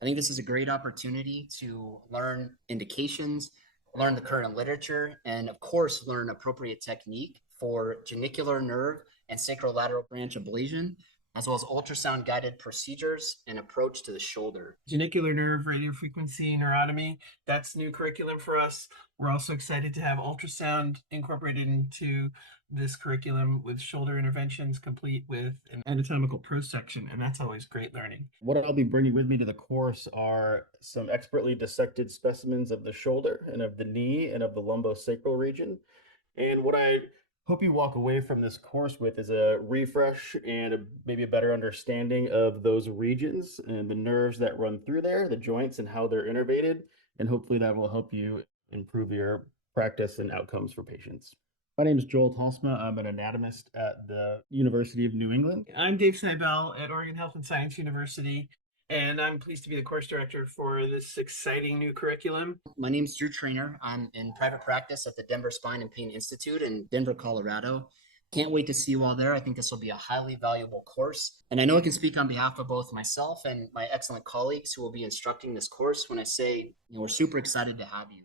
I think this is a great opportunity to learn indications, learn the current literature, and of course, learn appropriate technique for genicular nerve and sacral lateral branch ablation, as well as ultrasound guided procedures and approach to the shoulder. Genicular nerve radiofrequency neurotomy. That's new curriculum for us. We're also excited to have ultrasound incorporated into this curriculum with shoulder interventions complete with an anatomical prosection, and that's always great learning. What I'll be bringing with me to the course are some expertly dissected specimens of the shoulder and of the knee and of the lumbosacral region. And what I hope you walk away from this course with is a refresh and maybe a better understanding of those regions and the nerves that run through there, the joints and how they're innervated. And hopefully that will help you improve your practice and outcomes for patients. My name is Joel Tosma. I'm an anatomist at the University of New England. I'm Dave Seibel at Oregon Health and Science University, and I'm pleased to be the course director for this exciting new curriculum. My name is Drew Trainer. I'm in private practice at the Denver Spine and Pain Institute in Denver, Colorado. Can't wait to see you all there. I think this will be a highly valuable course. And I know I can speak on behalf of both myself and my excellent colleagues who will be instructing this course when I say, we're super excited to have you.